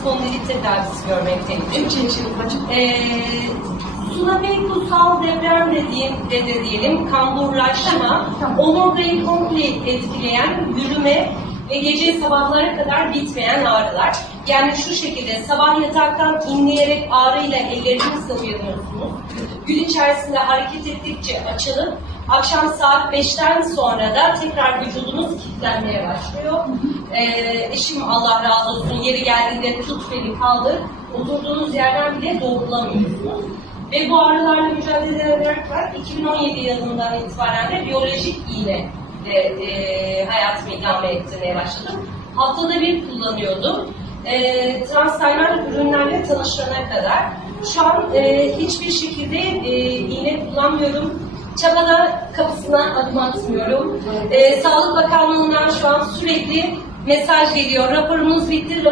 spondilit tedavisi görmekteyim. Türkçe için hocam. Ee, Sunabekusal deprem dediğim, de, de diyelim, kamburlaşma, Tamam. omurgayı komple etkileyen yürüme ve gece sabahlara kadar bitmeyen ağrılar. Yani şu şekilde sabah yataktan inleyerek ağrıyla ellerinizle uyanıyorsunuz. Gün içerisinde hareket ettikçe açılıp akşam saat 5'ten sonra da tekrar vücudunuz kilitlenmeye başlıyor. Ee, eşim Allah razı olsun yeri geldiğinde tut beni kaldır. Oturduğunuz yerden bile doğrulamıyorsunuz. Ve bu ağrılarla mücadele ederken 2017 yılından itibaren de biyolojik iğne de e, hayatımı idame ettirmeye başladım. Haftada bir kullanıyordum. E, transdermal ürünlerle tanışana kadar. Şu an e, hiçbir şekilde e, iğne kullanmıyorum. Çabada kapısına adım atmıyorum. E, Sağlık Bakanlığı'ndan şu an sürekli mesaj geliyor. Raporumuz bitti,